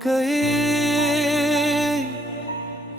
कई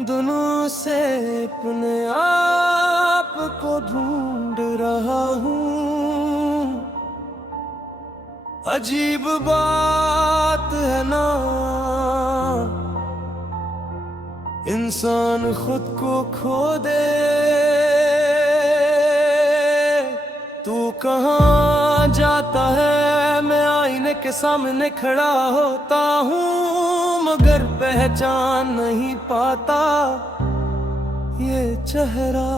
दिनों से अपने आप को ढूंढ रहा हूँ। अजीब बात है ना, इंसान खुद को खो दे। तू कहाँ जाता है, मैं आईने के सामने खड़ा होता हूँ, मगर पहचान नहीं पाता ये चेहरा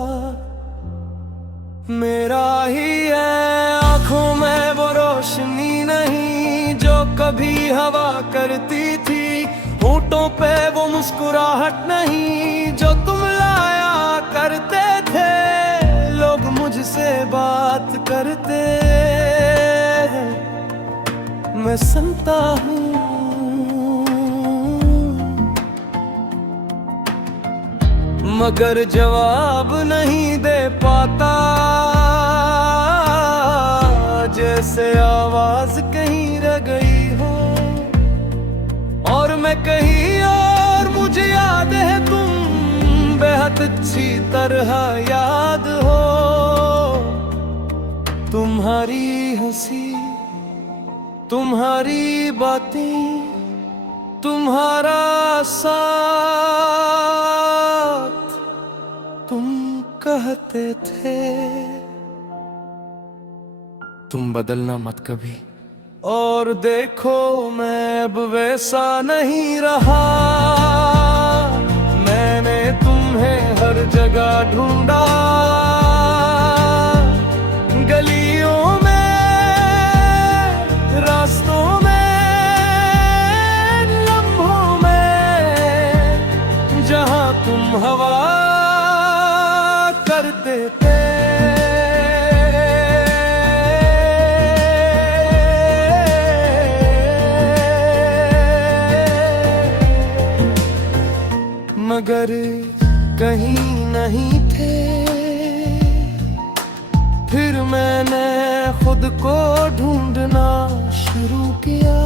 मेरा ही है। आंखों में वो रोशनी नहीं जो कभी हवा करती थी, होठों पे वो मुस्कुराहट नहीं जो तुम लाया करते थे। लोग मुझसे बात करते हैं, मैं सुनता हूँ, मगर जवाब नहीं दे पाता। जैसे आवाज कहीं रह गई हो और मैं कहीं और, मुझे याद है तुम बेहद अच्छी तरह याद हो। तुम्हारी हंसी, तुम्हारी बातें, तुम्हारा साथ, तुम कहते थे तुम बदलना मत कभी। और देखो मैं अब वैसा नहीं रहा, मैंने तुम्हें हर जगह ढूंढा, गलियों में, रास्तों में, लम्हों में, जहां तुम हवा करते थे। मगर कहीं नहीं थे। फिर मैंने खुद को ढूंढना शुरू किया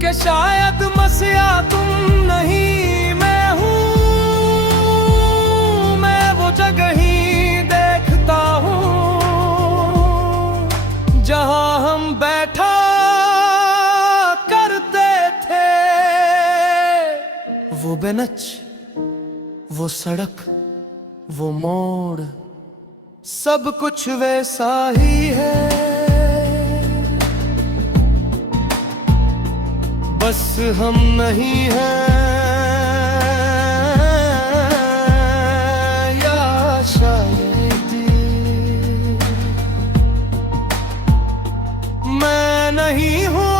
कि शायद मसीहा तुम नहीं मैं हूँ। मैं वो जगह ही देखता हूँ जहाँ हम बैठा करते थे। वो बेंच, वो सड़क, वो मोड़, सब कुछ वैसा ही है। बस हम नहीं हैं, या शायद मैं नहीं हूँ।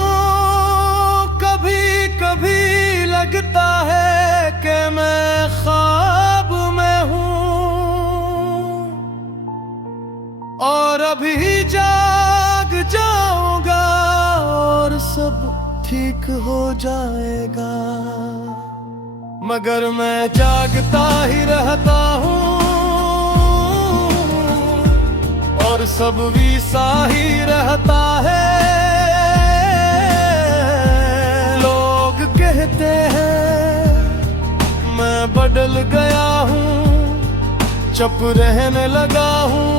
कभी कभी लगता है कि मैं ख्वाब में हूँ और अभी जाग जाऊंगा और सब ठीक हो जाएगा। मगर मैं जागता ही रहता हूँ और सब वैसा ही रहता है। लोग कहते हैं मैं बदल गया हूँ, चुप रहने लगा हूँ,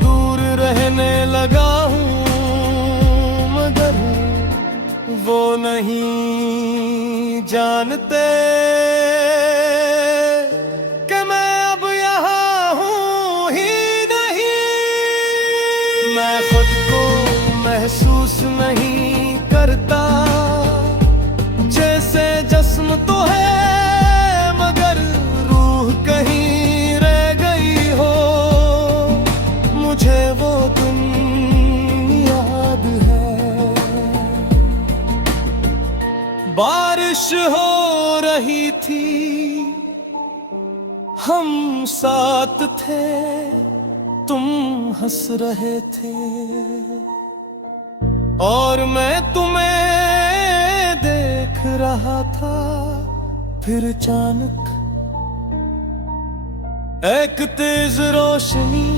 दूर रहने लगा हूँ, मगर वो नहीं जानते कि मैं अब यहाँ हूँ ही नहीं। मैं खुद को महसूस नहीं करता, जैसे जिस्म तो है मगर रूह कहीं रह गई हो। मुझे वो दिन याद है, बारिश हो रही थी, हम साथ थे, तुम हंस रहे थे और मैं तुम्हें देख रहा था। फिर अचानक एक तेज रोशनी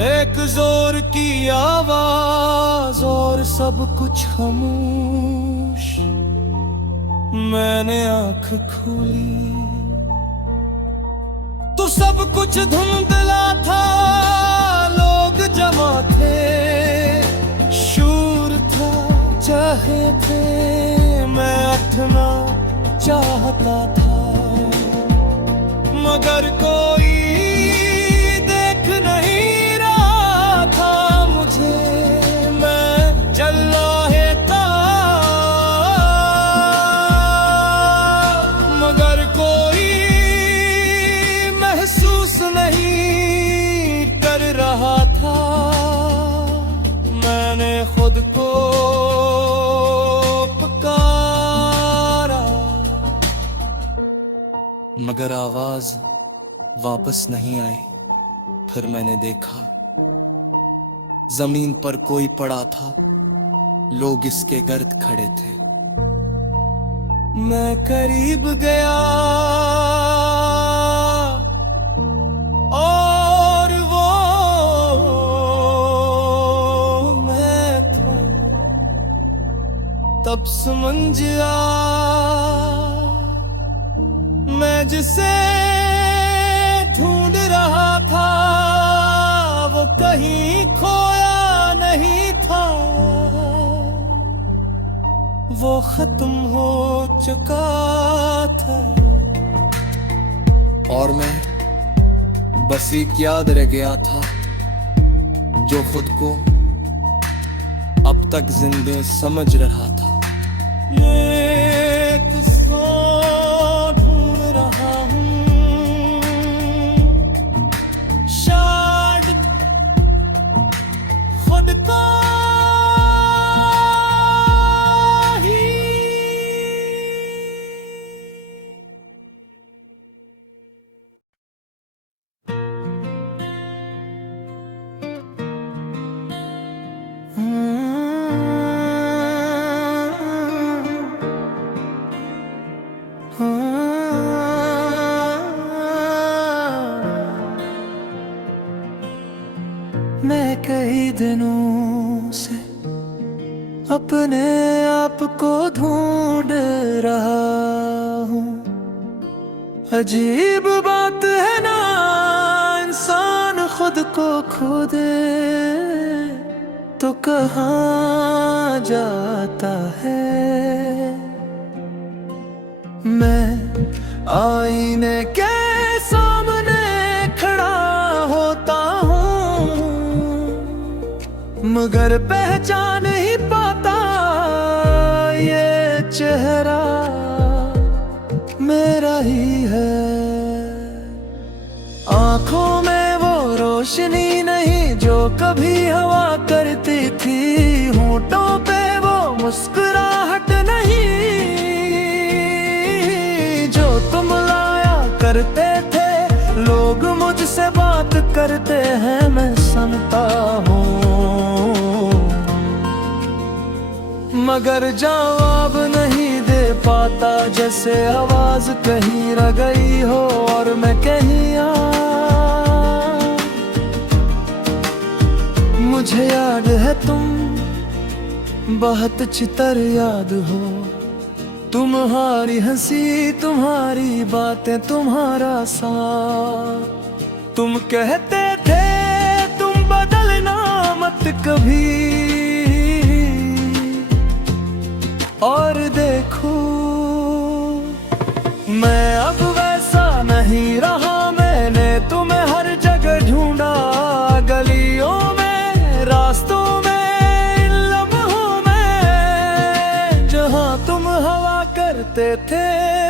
एक जोर की आवाज और सब कुछ खामोश। मैंने आंख खोली तो सब कुछ धुंधला था, लोग जमा थे, शूर था, चाहे थे, मैं उठना चाहता था, मगर कोई देख नहीं रहा था मुझे, मैं चल रहा था, मगर कोई महसूस नहीं कर रहा था। मैंने खुद को पुकारा, मगर आवाज वापस नहीं आई। फिर मैंने देखा जमीन पर कोई पड़ा था, लोग इसके गर्द खड़े थे। मैं करीब गया और वो मैं था। तब समझ आ मैं जिसे ढूंढ रहा था वो कहीं खोया नहीं था, वो खत्म हो चुका था। और मैं बस एक याद रह गया था जो खुद को अब तक जिंदा समझ रहा था। ये किसको ढूंढ रहा हूँ, शायद खुद को ही। मैं कई दिनों से अपने आप को ढूंढ रहा हूँ। अजीब बात है ना, इंसान खुद को खो दे तो कहाँ जाता है। मैं आईने के सामने खड़ा होता हूँ, मगर पहचान ही पाता ये चेहरा मेरा ही है। आंखों में वो रोशनी नहीं जो कभी हवा करती थी, होठों पे वो मुस्कुराहट नहीं जो तुम लाया करते थे। लोग मुझसे बात करते हैं, मैं सुनता हूँ, मगर जवाब नहीं दे पाता। जैसे आवाज कहीं रह गई हो और मैं कहीं मुझे याद है तुम बहुत चितर याद हो, तुम्हारी हंसी, तुम्हारी बातें, तुम्हारा साथ। तुम कहते थे तुम बदलना मत कभी, और देखो मैं अब वैसा नहीं रहा। मैंने तुम्हें हर जगह ढूंढा, गलियों में, रास्तों में, इन लम्हों में जहां तुम हवा करते थे,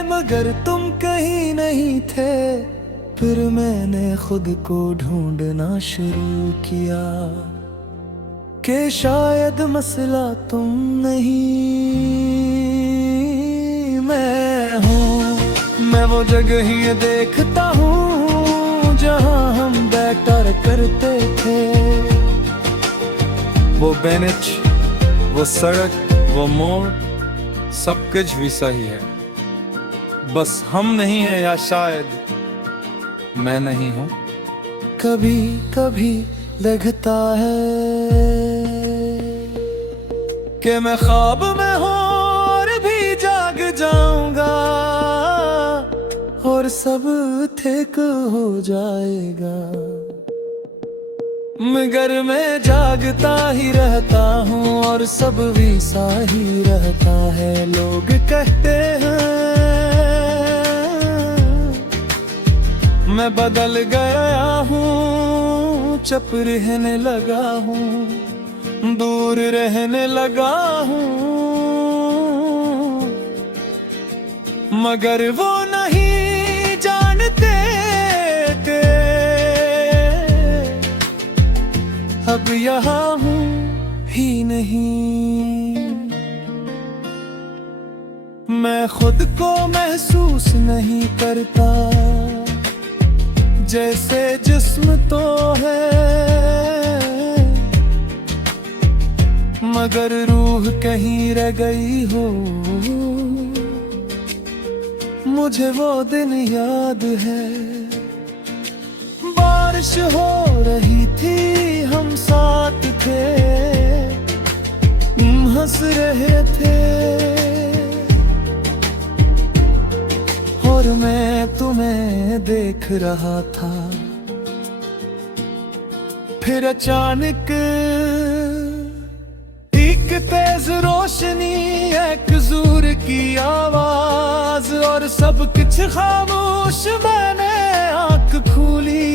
मगर तुम कहीं नहीं थे। फिर मैंने खुद को ढूंढना शुरू किया कि शायद मसला तुम नहीं मैं हूँ। मैं वो जगह ही देखता हूँ जहाँ हम बैठा करते थे। वो बेंच, वो सड़क, वो मोड़, सब कुछ भी सही है, बस हम नहीं है, या शायद मैं नहीं हूँ। कभी कभी लगता है कि मैं ख्वाब में हूँ और भी जाग जाऊंगा और सब ठीक हो जाएगा, मगर मैं जागता ही रहता हूँ और सब वैसा ही रहता है। लोग कहते हैं मैं बदल गया हूँ, चुप रहने लगा हूँ, दूर रहने लगा हूँ, मगर वो नहीं जानते कि अब यहाँ हूँ ही नहीं। मैं खुद को महसूस नहीं करता, जैसे जिस्म तो है मगर रूह कहीं रह गई हो। मुझे वो दिन याद है, बारिश हो रही थी, हम साथ थे, हंस रहे थे और मैं तुम्हें देख रहा था। फिर अचानक एक तेज रोशनी, एक जोर की आवाज और सब कुछ खामोश। मैंने आंख खोली,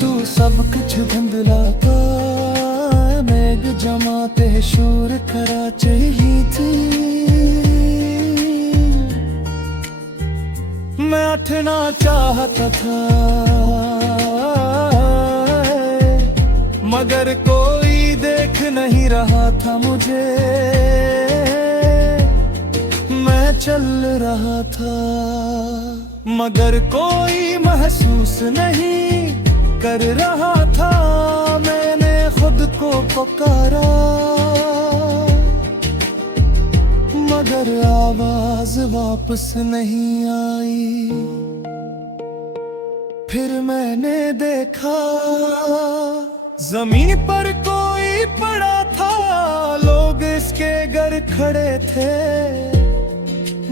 तू सब कुछ धुंधलाता, मेघ जमाते शोर करा चाहिए थी। मैं उठना चाहता था मगर कोई देख नहीं रहा था मुझे। मैं चल रहा था मगर कोई महसूस नहीं कर रहा था। मैंने खुद को पुकारा मगर आवाज वापस नहीं आई। फिर मैंने देखा जमीन पर कोई पड़ा था, लोग इसके घर खड़े थे।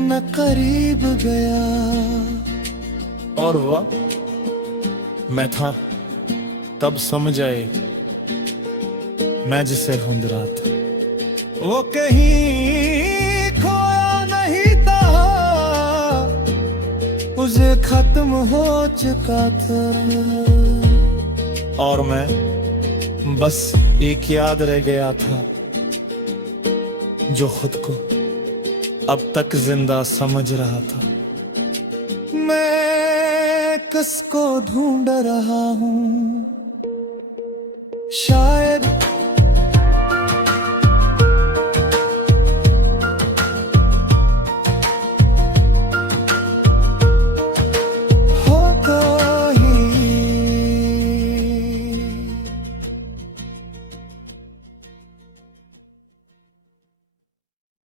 मैं करीब गया और हुआ मैं था, तब समझ आए मैं जिसे ढूंढ रहा था वो कहीं खोया नहीं था, उसे खत्म हो चुका था। और मैं बस एक याद रह गया था जो खुद को अब तक जिंदा समझ रहा था। मैं किसको ढूंढ रहा हूँ, शायद